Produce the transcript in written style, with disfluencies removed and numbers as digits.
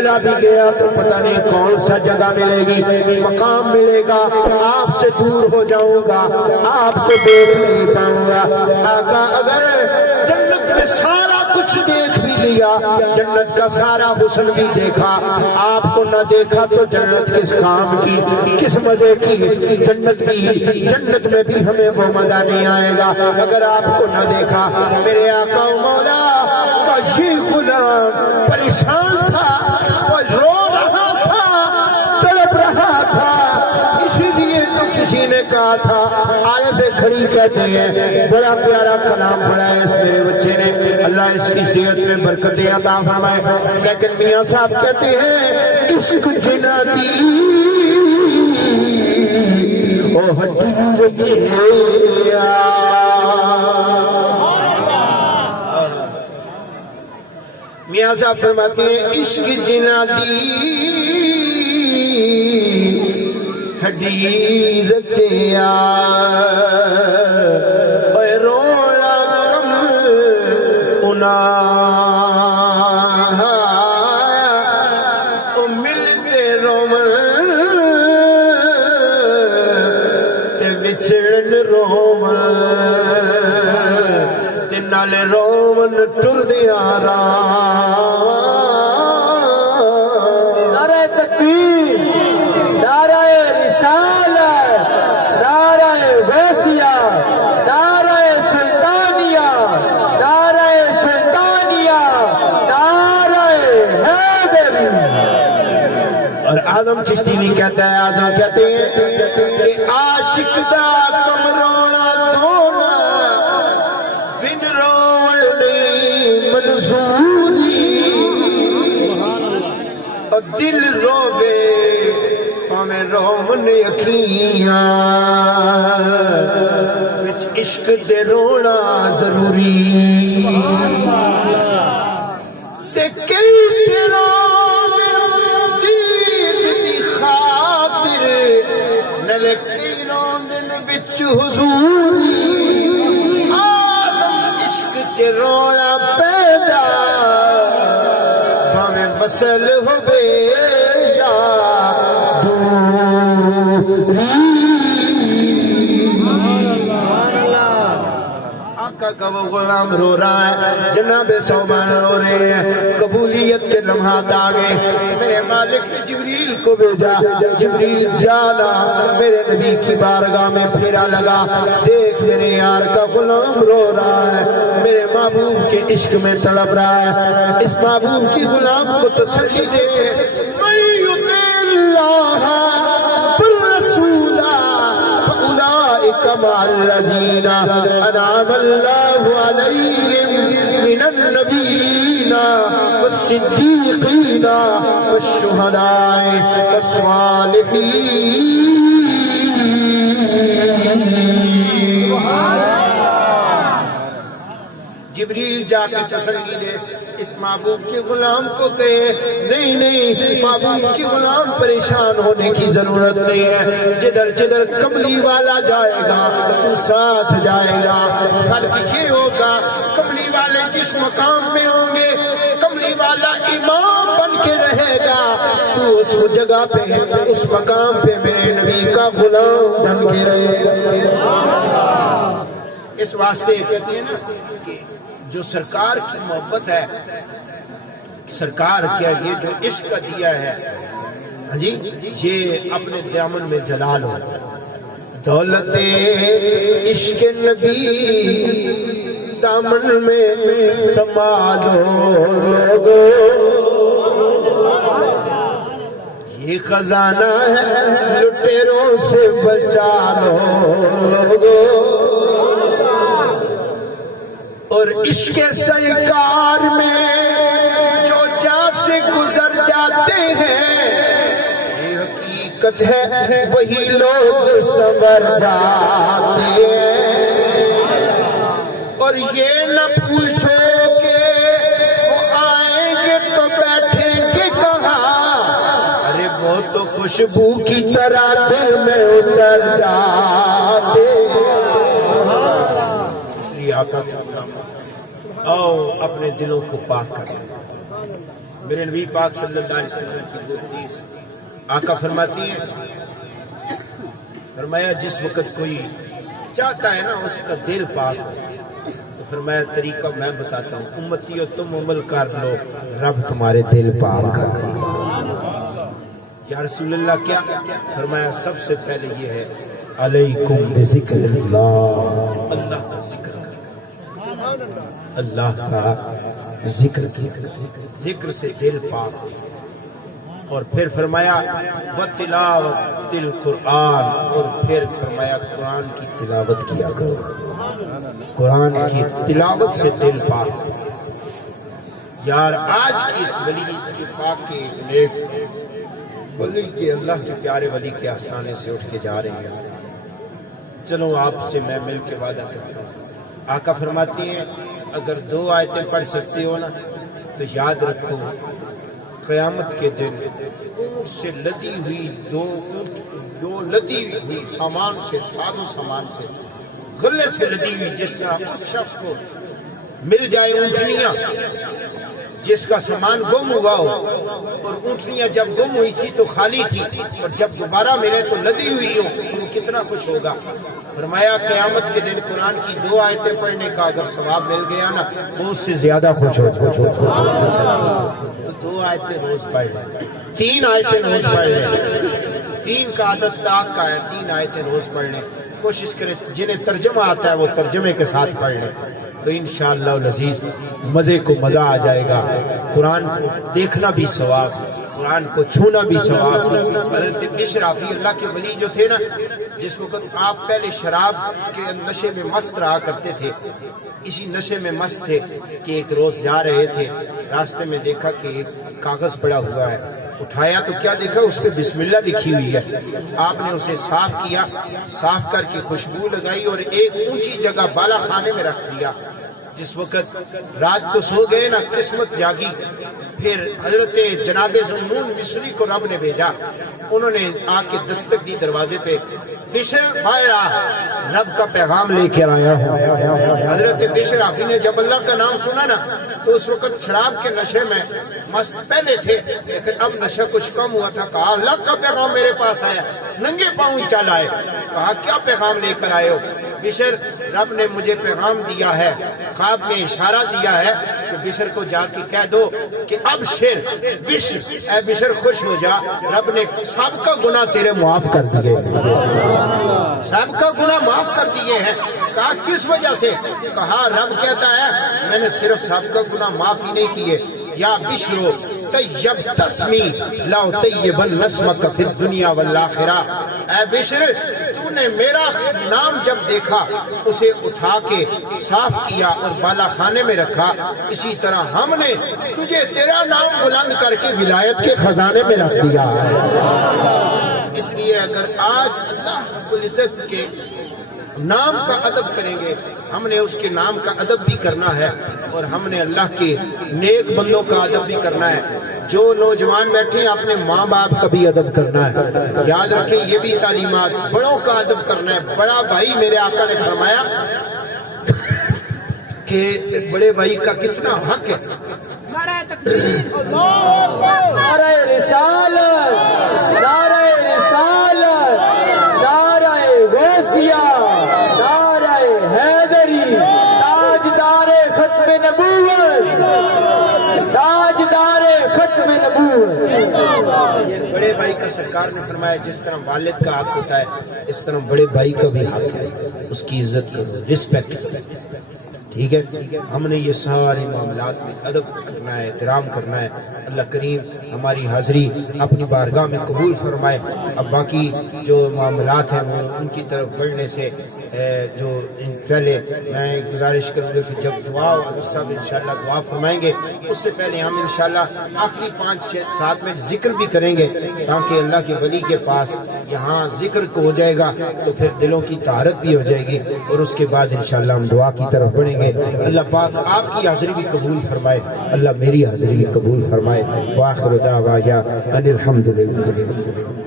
چلا بھی گیا تو پتہ نہیں کون سا جگہ ملے گی، مقام ملے گا، آپ سے دور ہو جاؤں گا، آپ کو دیکھ نہیں پاؤں گا۔ آقا اگر جنت میں سارا کچھ دیکھ بھی لیا، جنت کا سارا حسن بھی دیکھا، آپ کو نہ دیکھا تو جنت کس کام کی، کس مزے کی؟ جنت میں بھی ہمیں وہ مزہ نہیں آئے گا اگر آپ کو نہ دیکھا۔ میرے آقا و مولا کا یہ غلام پریشان تھا، وہ رو رہا تھا، تڑپ رہا تھا، اسی لیے تو کسی نے کہا تھا، عارف کھڑی کہتے ہیں، بڑا پیارا کلام پڑھا ہے اس میرے بچے نے، اللہ اس کی صحت میں برکتیں عطا فرمائے، لیکن میاں صاحب کہتے ہیں عشق جنا دی او ہڈی رچیا، میاں صاحب فرماتے ہیں عشق جنا دی ہڈی رچیا، اے رولا کم انا او ملتے رومن تے وچھڑن رومن تے نالے رومن ٹر دیا راہ۔ نعرہ تکبیر، نعرہ رسالت، نعرہ غوثیہ، نعرہ سلطانیہ، نعرہ سلطانیہ، نعرہ حیدری۔ اور اعظم چشتی بھی کہتا ہے، اعظم کہتے ہیں کہ عاشق دا کم رونا دھونا بن روڑ نہیں منظوری، اور دل روے ہمیں رومن اکھیاں وچ عشق دے رونا ضروری، تے کئی دنوں دید دی خاطر نلے کئیوں دن وچ حضوری، آزم عشق چ رونا پیدا بھاویں مسل ہوئے یا دوری۔ آقا کا وہ غلام رو رہا ہے، جناب صوبان رو رہے ہیں، قبولیت کے لمحات آگئے، میرے مالک نے جبریل کو بھیجا، جبریل جانا میرے نبی کی بارگاہ میں پھیرا لگا، دیکھ میرے یار کا غلام رو رہا ہے، میرے محبوب کے عشق میں تڑپ رہا ہے، اس محبوب کی غلام کو تسلی دے، من یطع اللہ والرسول فأولئک مع الذین انعم اللہ علیہم من النبیین والصدیقین والشہداء والصالحین۔ جبریل جا کے تسلی دے، اس محبوب کے غلام کو کہے نہیں نہیں، محبوب کی غلام پریشان ہونے کی ضرورت نہیں ہے، جدھر جدھر کملی والا جائے گا تو ساتھ جائے گا، فرق یہ ہوگا کملی والے جس مقام میں ہوں گے، کملی والا امام بن کے رہے گا، تو اس جگہ پہ اس مقام پہ میرے نبی کا غلام بن کے رہے گا۔ اس واسطے کہتے ہیں نا کہ جو سرکار کی محبت ہے، سرکار کیا یہ جو عشق دیا ہے جی، یہ اپنے دامن میں جلال ہو، دولت عشق نبی دامن میں سنبھالو لوگو، یہ خزانہ ہے لٹیروں سے بچا لو لوگو، اور عشق سرکار میں جو جا سے گزر جاتے ہیں، یہ حقیقت ہے وہی لوگ سنور جاتے ہیں، اور یہ نہ پوچھو کہ وہ آئیں گے تو بیٹھیں گے کہاں، ارے وہ تو خوشبو کی طرح دل میں اتر جاتے ہیں۔ اس لیے آقا آؤ اپنے دلوں کو پاک کریں، میرے نبی پاک صلی اللہ علیہ وسلم کی گفتگو آقا فرماتی ہیں، فرمایا جس وقت کوئی چاہتا ہے نا اس کا دل پاک ہو، تو فرمایا طریقہ میں بتاتا ہوں، امتیو تم عمل کر لو، رب تمہارے دل پاک کر دے۔ یا رسول اللہ کیا؟ فرمایا سب سے پہلے یہ ہے علیکم بذکر اللہ، اللہ کا ذکر کر، اللہ کا ذکر کیا، ذکر سے دل پاک ہو۔ اور پھر فرمایا وَتِلَاوَتِ الْقُرْآنِ، اور پھر فرمایا قرآن کی تلاوت کیا کرو، قرآن کی تلاوت سے دل پاک ہو۔ یار آج کی اس ولی کے پاک کے نیک ولی کے اللہ کے پیارے ولی کے آسانے سے اٹھ کے جا رہے ہیں، چلو آپ سے میں مل کے وعدہ کرتا ہوں۔ آقا فرماتی ہیں اگر 2 آیتیں پڑھ سکتے ہو نا تو یاد رکھو قیامت کے دن اونٹ سے لدی ہوئی جو لدی ہوئی سامان سے، ساز و سامان سے، غلے سے لدی ہوئی، جس طرح اس شخص کو مل جائے اونٹنیاں جس کا سامان گم ہوا ہو، اور اونٹنیاں جب گم ہوئی تھی تو خالی تھی، اور جب دوبارہ ملے تو لدی ہوئی ہو، تو وہ کتنا خوش ہوگا۔ فرمایا قیامت کے دن قرآن کی 2 آیتیں پڑھنے کا اگر ثواب مل گیا نا وہ اس سے زیادہ خوش ہو۔ تو 2 آیتیں روز پڑھ لیں، 3 آیتیں روز پڑھ لیں، 3 کا عدد طاق کا ہے، 3 آیتیں روز پڑھ لیں۔ کوشش کریں جنہیں ترجمہ آتا ہے وہ ترجمے کے ساتھ پڑھ لیں، تو انشاءاللہ العزیز مزے کو مزہ آ جائے گا۔ قرآن کو دیکھنا بھی ثواب، قرآن کو چھونا بھی ثواب۔ حضرت بشر رافی اللہ کے ولی جو تھے نا، جس وقت آپ پہلے شراب کے نشے میں مست رہا کرتے تھے، اسی نشے میں مست تھے کہ ایک روز جا رہے تھے، راستے میں دیکھا کہ ایک کاغذ پڑا ہوا ہے، اٹھایا تو کیا دیکھا اس پہ بسم اللہ لکھی ہوئی ہے۔ آپ نے اسے صاف کیا، صاف کر کے خوشبو لگائی اور ایک اونچی جگہ بالا خانے میں رکھ دیا۔ جس وقت رات کو سو گئے نا قسمت جاگی، پھر حضرت جناب ذوالنون مصری کو رب نے بھیجا، انہوں نے آ کے دستک دی دروازے پہ، بشر باہر آ، رب کا پیغام لے کے آیا ہوں۔ حضرت بشر رافی نے جب اللہ کا نام سنا نا تو اس وقت شراب کے نشے میں مست پہلے تھے، لیکن اب نشہ کچھ کم ہوا تھا۔ کہا اللہ کا پیغام میرے پاس آیا، ننگے پاؤں ہی چل آئے۔ کہا کیا پیغام لے کر آئے ہو؟ بشر رب نے مجھے پیغام دیا ہے، خواب میں اشارہ دیا ہے کہ بشر کو جا کے کہہ دو کہ اب شر بشر، اے بشر خوش ہو جا، رب نے سابقہ گناہ تیرے معاف کر دیے، سابقہ گناہ معاف کر دیے ہیں۔ کہا کس وجہ سے؟ کہا رب کہتا ہے میں نے صرف سابقہ گناہ معاف ہی نہیں کیے، یا بشرو طیب تسمی لا طیبن نسمک فی الدنیا والآخرہ، اے بشر تو نے میرا نام جب دیکھا اسے اٹھا کے صاف کیا اور بالا خانے میں رکھا، اسی طرح ہم نے تجھے تیرا نام بلند کر کے ولایت کے خزانے میں رکھ دیا۔ اس لیے اگر آج اللہ رب العزت کے نام کا ادب کریں گے، ہم نے اس کے نام کا ادب بھی کرنا ہے، اور ہم نے اللہ کے نیک بندوں کا ادب بھی کرنا ہے۔ جو نوجوان بیٹھے ہیں اپنے ماں باپ کا بھی ادب کرنا ہے، یاد رکھیں یہ بھی تعلیمات، بڑوں کا ادب کرنا ہے۔ بڑا بھائی، میرے آقا نے فرمایا کہ بڑے بھائی کا کتنا حق ہے۔ نعرہ رسالت، نعرہ رسالت، نعرہ غوثیہ، نعرہ حیدری، تاجدار ختم نبوت، تاجدار ختم نبوت۔ بڑے بھائی کا سرکار نے فرمایا جس طرح والد کا حق ہوتا ہے اس طرح بڑے بھائی کا بھی حق ہے، اس کی عزت کرو، رسپیکٹ کرو، ٹھیک ہے۔ ہم نے یہ سارے معاملات میں ادب کرنا ہے، احترام کرنا ہے۔ اللہ کریم ہماری حاضری اپنی بارگاہ میں قبول فرمائے۔ اب باقی جو معاملات ہیں وہ ان کی طرف بڑھنے سے جو پہلے میں گزارش کروں گا کہ جب دعا صاحب انشاءاللہ دعا فرمائیں گے اس سے پہلے ہم انشاءاللہ آخری 5-7 منٹ ذکر بھی کریں گے، تاکہ اللہ کے ولی کے پاس یہاں ذکر کو ہو جائے گا تو پھر دلوں کی طہارت بھی ہو جائے گی، اور اس کے بعد انشاءاللہ ہم دعا کی طرف بڑھیں گے۔ اللہ پاک آپ کی حاضری بھی قبول فرمائے، اللہ میری حاضری بھی قبول فرمائے۔ وآخر دعوانا ان الحمدللہ۔